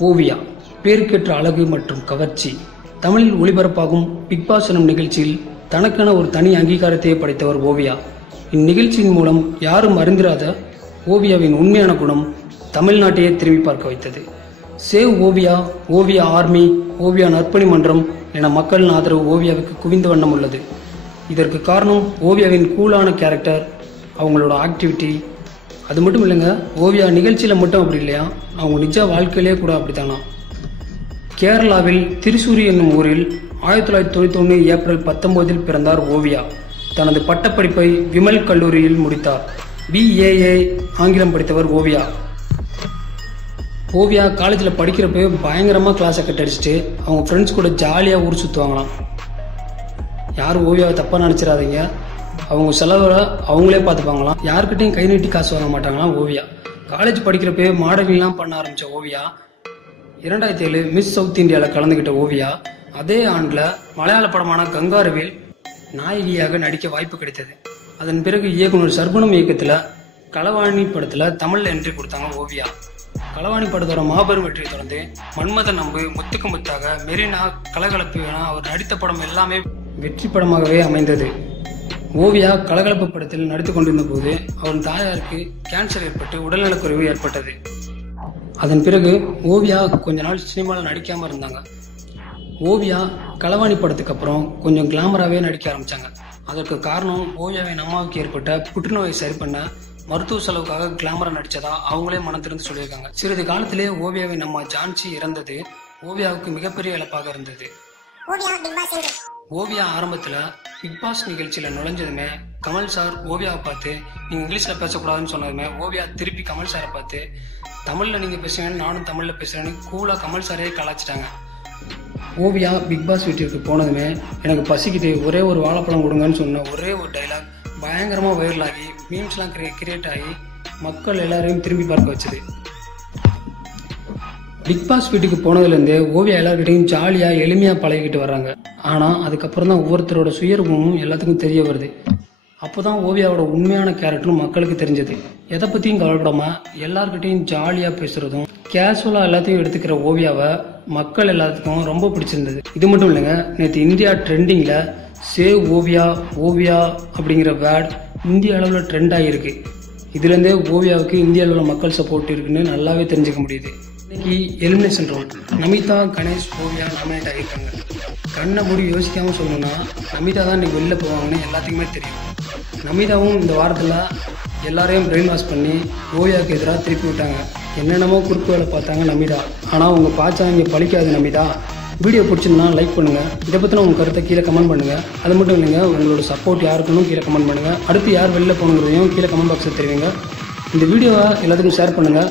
ஓவியா பேருக்கேற்ற அழகு மற்றும் கவர்ச்சி. தமிழில் ஒளிபரப்பாகும் பிக் பாஸ் எனும் நிகழ்ச்சியில் தனக்கென ஒரு தனி அங்கீகாரத்தையே படைத்தவர் ஓவியா. இந்நிகழ்ச்சியின் மூலம் யாரும் அறிந்திராத ஓவியாவின் உண்மையான குணம் தமிழ்நாட்டையே திரும்பி பார்க்க வைத்தது. சேவ் ஓவியா ஓவியா ஆர்மி ஓவியா நற்பணி மன்றம் என மக்களின் ஆதரவு ஓவியாவுக்கு குவிந்த வண்ணம் உள்ளது. இதற்கு காரணம் ஓவியாவின் கூலான கேரக்டர் அவங்களோட ஆக்டிவிட்டி அது மட்டும் இல்லைங்க ஓவியா நிகழ்ச்சியில் மட்டும் அப்படி இல்லையா? அவங்க நிஜ வாழ்க்கையிலே கூட அப்படித்தானா? கேரளாவில் திரிசூரி என்னும் ஊரில் ஆயிரத்தி தொள்ளாயிரத்தி தொண்ணூத்தி ஒன்று ஏப்ரல் பத்தொம்போதில் பிறந்தார் ஓவியா. தனது பட்டப்படிப்பை விமல் கல்லூரியில் முடித்தார். பிஏஏ ஆங்கிலம் படித்தவர் ஓவியா. ஓவியா காலேஜில் படிக்கிறப்ப பயங்கரமாக கிளாஸை கட் அடிச்சுட்டு அவங்க ஃப்ரெண்ட்ஸ் கூட ஜாலியாக ஊர் சுற்றுவாங்களாம் யாரும் ஓவியாவை தப்பாக நினச்சிடாதீங்க. அவங்க செலவில் அவங்களே பார்த்துப்பாங்களாம். யாருக்கிட்டையும் கை நீட்டி காசு வாங்க மாட்டாங்களாம் ஓவியா. காலேஜ் படிக்கிறப்பே மாடலிங்லாம் பண்ண ஆரம்பித்த ஓவியா. இரண்டாயிரத்தி ஏழு மிஸ் சவுத் இந்தியாவில் கலந்துக்கிட்ட ஓவியா. அதே ஆண்டில் மலையாள படமான கங்காருவில் நாயகியாக நடிக்க வாய்ப்பு கிடைத்தது. அதன் பிறகு இயக்குனர் சர்பணம் இயக்கத்தில் களவாணி படத்தில் தமிழில் என்ட்ரி கொடுத்தாங்க ஓவியா. களவாணி படத்தோட மாபெரும் வெற்றியை தொடர்ந்து மன்மத நம்பு முத்துக்கு முத்தாக மெரினா கலகலப்பு என அவர் நடித்த படம் எல்லாமே வெற்றி படமாகவே அமைந்தது. ஓவியா கலகலப்பு படத்தில் நடித்து கொண்டிருந்த போது அவன் தாயாருக்கு கேன்சர் ஏற்பட்டு உடல்நலக்குறைவு ஏற்பட்டது. அதன் பிறகு ஓவியா கொஞ்ச நாள் சினிமாவில் நடிக்காம இருந்தாங்க. ஓவியா களவாணி படத்துக்கு அப்புறம் கொஞ்சம் கிளாமராகவே நடிக்க ஆரம்பிச்சாங்க. அதற்கு காரணம் ஓவியாவின் அம்மாவுக்கு ஏற்பட்ட புற்றுநோயை சரி பண்ண மருத்துவ செலவுக்காக கிளாமரா நடிச்சதா அவங்களே மனம் சொல்லியிருக்காங்க. சிறிது காலத்திலே ஓவியாவின் அம்மா ஜான்சி இறந்தது ஓவியாவுக்கு மிகப்பெரிய இழப்பாக இருந்தது. ஓவியா ஆரம்பத்தில் ஆரம்பத்துல பிக் பாஸ் நிகழ்ச்சியில நுழைஞ்சதுமே கமல் சார் ஓவியாவை பார்த்து நீங்க இங்கிலீஷ்ல பேசக்கூடாதுன்னு சொன்னதுமே ஓவியா திருப்பி கமல் சாரை பார்த்து தமிழ்ல நீங்க பேசுங்கன்னு நானும் தமிழ்ல பேசுறேன்னு கூலா கமல் சாரே கலாச்சிட்டாங்க. ஓவியா பிக் பாஸ் வீட்டிற்கு போனதுமே எனக்கு பசிக்குது. ஒரே ஒரு வாழைப்பழம் கொடுங்கன்னு சொன்ன ஒரே ஒரு டைலாக் பயங்கரமா வைரல் ஆகி மீம்ஸ்லாம் கிரியேட் ஆகி மக்கள் எல்லாரையும் திரும்பி பார்க்க வச்சது. பிக் பாஸ் வீட்டுக்கு போனதுலேருந்தே ஓவியா எல்லார்கிட்டையும் ஜாலியாக எளிமையாக பழகிக்கிட்டு வர்றாங்க. ஆனால் அதுக்கப்புறம் தான் ஒவ்வொருத்தரோட சுயரூபமும் எல்லாத்துக்கும் தெரிய வருது. அப்போ தான் ஓவியாவோட உண்மையான கேரக்டரும் மக்களுக்கு தெரிஞ்சது. எதை பற்றியும் கவலைப்படாமல் எல்லார்கிட்டையும் ஜாலியாக பேசுகிறதும் கேஷுவலாக எல்லாத்தையும் எடுத்துக்கிற ஓவியாவை மக்கள் எல்லாத்துக்கும் ரொம்ப பிடிச்சிருந்தது. இது மட்டும் இல்லைங்க நேற்று இந்தியா ட்ரெண்டிங்கில் சேவ் ஓவியா ஓவியா அப்படிங்கிற வேர்ட் இந்திய அளவில் ட்ரெண்ட் ஆகியிருக்கு இதுலேருந்தே ஓவியாவுக்கு இந்திய அளவில் மக்கள் சப்போர்ட் இருக்குன்னு நல்லாவே தெரிஞ்சுக்க முடியுது. இன்னைக்கு elimination round Namitha Ganesh Oviya nominate ஆகியிருக்காங்க கண்ணை மூடி யோசிக்காமல் சொல்லணும்னா நமிதா தான் இன்னைக்கு வெளில போவாங்கன்னு எல்லாத்துக்குமே தெரியும். நமிதாவும் இந்த வாரத்தில் எல்லாரையும் பிரெயின் வாஷ் பண்ணி ஓவியாவுக்கு எதிராக திருப்பி விட்டாங்க. என்னென்னமோ குறுக்கு வேலை பார்த்தாங்க நமிதா. ஆனால் உங்கள் பாய்ச்சா இங்கே பழிக்காது நமிதா. வீடியோ பிடிச்சிருந்தா லைக் பண்ணுங்கள் இதை பற்றின உங்கள் கருத்தை கீழே கமெண்ட் பண்ணுங்கள் அது மட்டும் இல்லைங்க உங்களோட சப்போர்ட் யாருக்குன்னு கீழே கமெண்ட் பண்ணுங்கள் அடுத்து யார் வெளில போகணுங்கிறதையும் கீழே கமெண்ட் பாக்ஸில் தெரிவிங்க. இந்த வீடியோவை எல்லாத்துக்கும் ஷேர் பண்ணுங்கள்